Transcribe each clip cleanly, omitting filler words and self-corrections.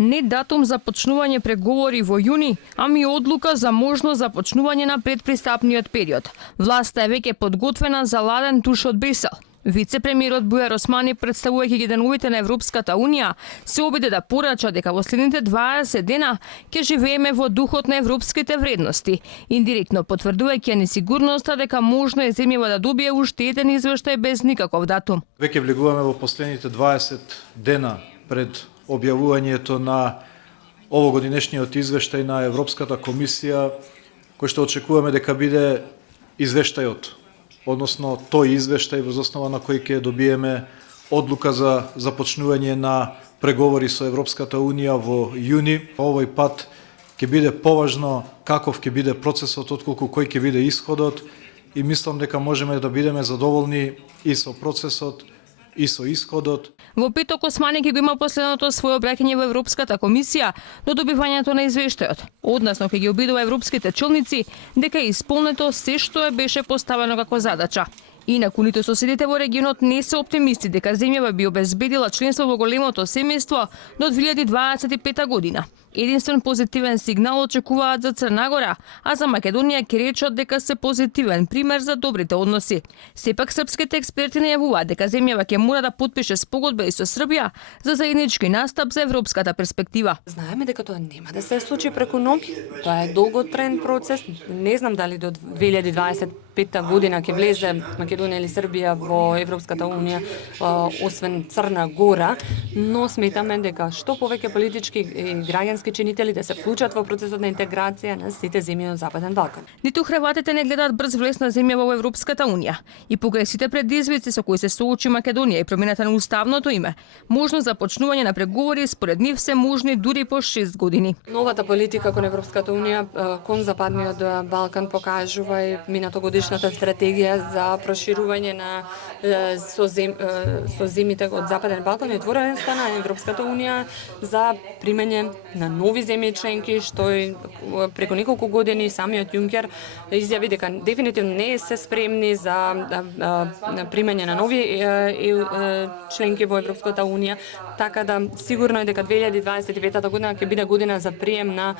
Не датум за почнување преговори во јуни, ами одлука за можно започнување на предпристапниот период. Власта е веќе подготвена за ладен туш од Брисел. Вице-премиерот Бујар Османи, представувајќи ги деновите на Европската Унија, се обиде да порача дека во следните 20 дена ќе живееме во духот на европските вредности, индиректно потврдувајќи несигурноста дека можно е земјава да добие уште еден извештај без никаков датум. Веќе влегуваме во последните 20 дена пред објавувањето на овогодинешниот извештај на Европската комисија, кој што очекуваме дека биде извештајот, односно тој извештај врз основа на кој ќе добиеме одлука за започнување на преговори со Европската Унија во јуни. Овој пат ќе биде поважно каков ќе биде процесот, отколку кој ќе биде исходот, и мислам дека можеме да бидеме задоволни и со процесот и со исходот. Во петок Османи ќе го има последното свое обраќање во Европската комисија до добивањето на извештајот. Односно ќе ги обидува европските челници дека е исполнето се што е беше поставено како задача. Инаку ниту соседите во регионот не се оптимисти дека земјава би обезбедила членство во големото семејство до 2025 година. Единствен позитивен сигнал очекуваат за Црна Гора, а за Македонија ќе речат дека се позитивен пример за добрите односи. Сепак српските експерти најавуваат дека земјава ќе мора да потпише спогодба и со Србија за заеднички настап за европската перспектива. Знаеме дека тоа нема да се случи преку ноќ. Тоа е долготраен процес. Не знам дали до 2025 година ќе влезе Македонија или Србија во Европската Унија, освен Црна Гора, но сметаме дека што повеќе политички и граѓански чинители да се вклучат во процесот на интеграција на сите земји од Западен Балкан. Ниту хрватите не гледаат брз влез на земјава во Европската Унија и покрај сите предизвици со кои се соочи Македонија и промената на уставното име, можно започнување на преговори според нив се можни дури по 6 години. Новата политика кон Европската Унија кон Западниот Балкан покажува и минатогодишната стратегија за проширување на со земјите од Западен Балкан и отворен стана Европската Унија за примање на нови земји членки, што преку неколку години самиот Јункер изјави дека дефинитивно не се спремни за примање на нови членки во Европската Унија, така да сигурно е дека 2025 година ќе биде година за прием на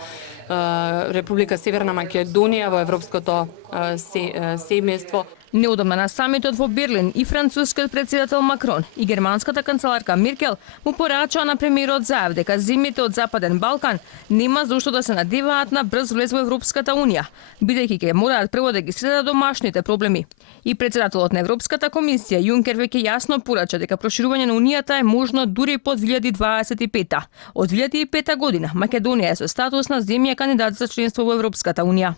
Република Северна Македонија во европското семејство. Неодамна на самитот во Берлин и францускиот претседател Макрон и германската канцеларка Меркел му порачаа на премиерот Заев дека земјите од Западен Балкан нема зошто да се надеваат на брз влез во Европската Унија, бидејќи ќе мораат прво да ги следат домашните проблеми. И претседателот на Европската комисија Јункер веќе јасно порача дека проширување на Унијата е можно дури по 2025. Од 2005 година Македонија е со статус на земја кандидат за членство во Европската Унија.